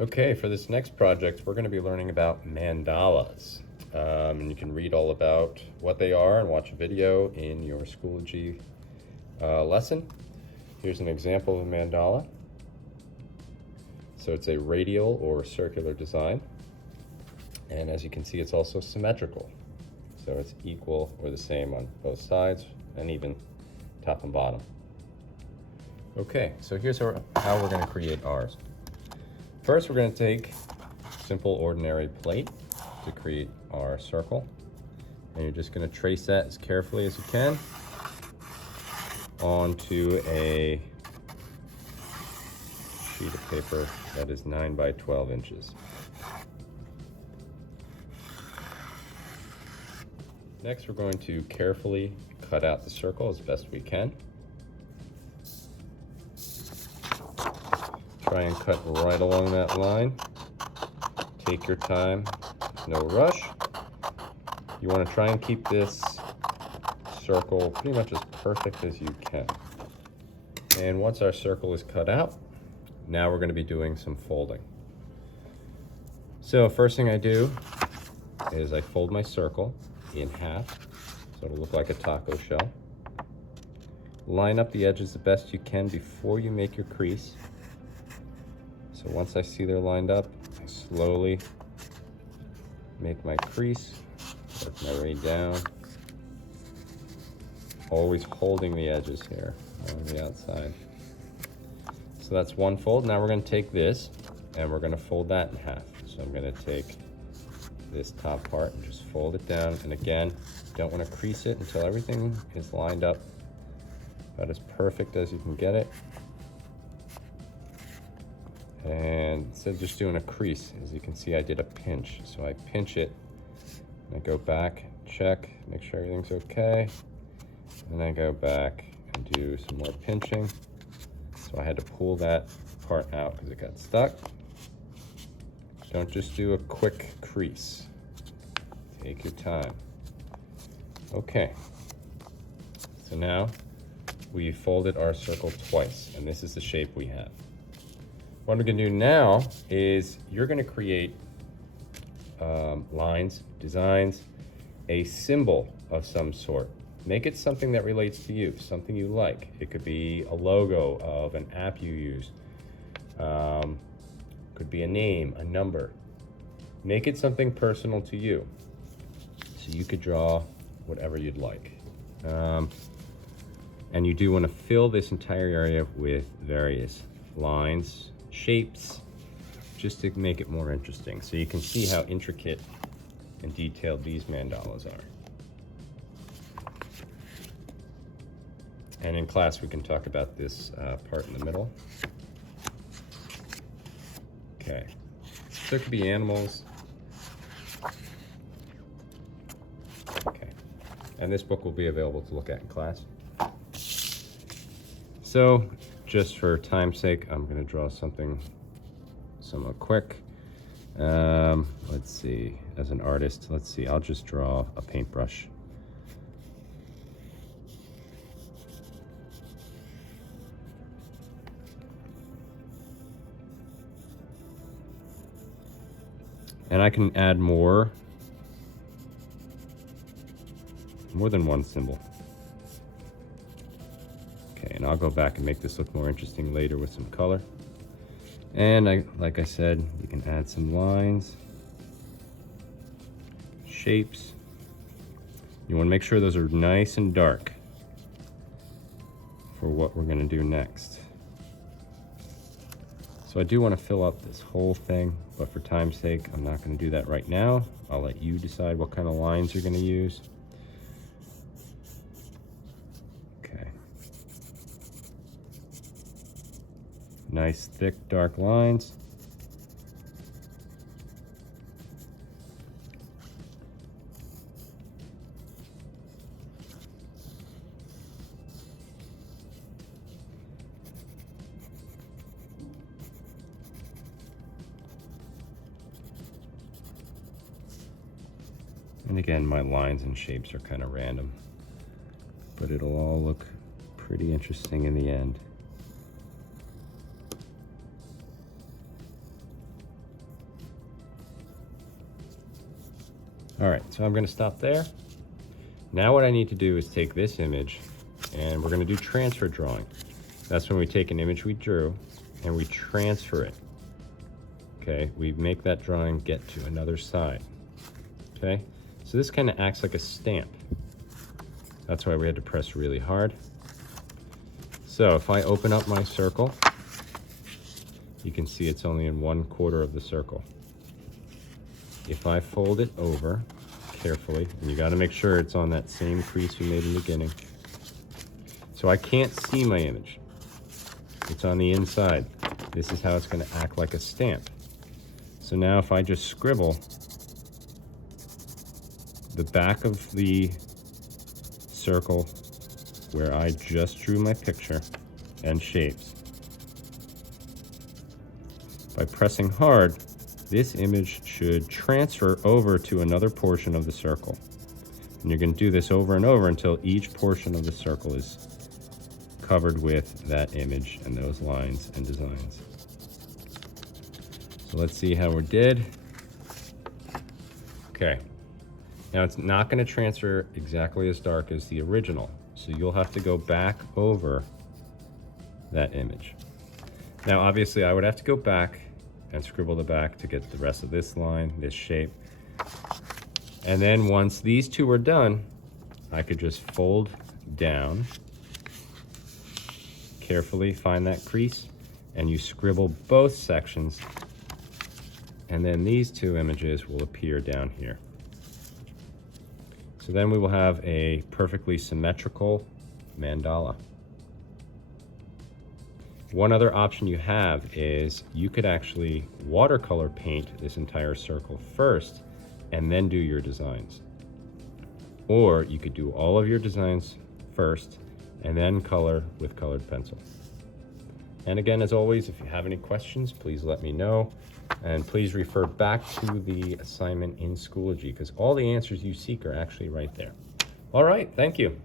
Okay, for this next project, we're going to be learning about mandalas. And you can read all about what they are and watch a video in your Schoology lesson. Here's an example of a mandala. So it's a radial or circular design. And as you can see, it's also symmetrical. So it's equal or the same on both sides and even top and bottom. Okay, so here's how we're going to create ours. First, we're going to take simple ordinary plate to create our circle. And you're just going to trace that as carefully as you can onto a sheet of paper that is 9 by 12 inches. Next, we're going to carefully cut out the circle as best we can. Try and cut right along that line. Take your time, no rush. You want to try and keep this circle pretty much as perfect as you can. And once our circle is cut out, now we're going to be doing some folding. So first thing I do is I fold my circle in half, so it'll look like a taco shell. Line up the edges the best you can before you make your crease. So once I see they're lined up, I slowly make my crease, work my way down, always holding the edges here on the outside. So that's one fold. Now we're going to take this and we're going to fold that in half. So I'm going to take this top part and just fold it down. And again, don't want to crease it until everything is lined up about as perfect as you can get it. And instead of just doing a crease, as you can see, I did a pinch. So I pinch it, and I go back, check, make sure everything's okay. And I go back and do some more pinching. So I had to pull that part out because it got stuck. Don't just do a quick crease. Take your time. Okay. So now we folded our circle twice, and this is the shape we have. What we're going to do now is you're going to create lines, designs, a symbol of some sort. Make it something that relates to you, something you like. It could be a logo of an app you use. Could be a name, a number. Make it something personal to you. So you could draw whatever you'd like. And you do want to fill this entire area with various lines, shapes, just to make it more interesting. So you can see how intricate and detailed these mandalas are. And in class, we can talk about this part in the middle. Okay, so it could be animals. Okay, and this book will be available to look at in class. So, just for time's sake, I'm going to draw something somewhat quick. Let's see, as an artist, let's see, I'll just draw a paintbrush. And I can add more than one symbol. Okay, and I'll go back and make this look more interesting later with some color. And like I said, you can add some lines, shapes. You want to make sure those are nice and dark for what we're going to do next. So I do want to fill up this whole thing, but for time's sake, I'm not going to do that right now. I'll let you decide what kind of lines you're going to use. Okay. Nice, thick, dark lines. And again, my lines and shapes are kind of random, but it'll all look pretty interesting in the end. All right, so I'm gonna stop there. Now what I need to do is take this image and we're gonna do transfer drawing. That's when we take an image we drew and we transfer it. Okay, we make that drawing get to another side. Okay, so this kind of acts like a stamp. That's why we had to press really hard. So if I open up my circle, you can see it's only in 1/4 of the circle. If I fold it over carefully, and you got to make sure it's on that same crease we made in the beginning. So I can't see my image. It's on the inside. This is how it's going to act like a stamp. So now if I just scribble the back of the circle where I just drew my picture and shapes, by pressing hard, this image should transfer over to another portion of the circle. And you're going to do this over and over until each portion of the circle is covered with that image and those lines and designs. So let's see how we did. Okay. Now it's not going to transfer exactly as dark as the original, so you'll have to go back over that image. Now obviously I would have to go back and scribble the back to get the rest of this line, this shape. And then once these two are done, I could just fold down, carefully find that crease, and you scribble both sections, and then these two images will appear down here. So then we will have a perfectly symmetrical mandala. One other option you have is you could actually watercolor paint this entire circle first and then do your designs. Or you could do all of your designs first and then color with colored pencil. And again, as always, if you have any questions, please let me know. And please refer back to the assignment in Schoology because all the answers you seek are actually right there. All right, thank you.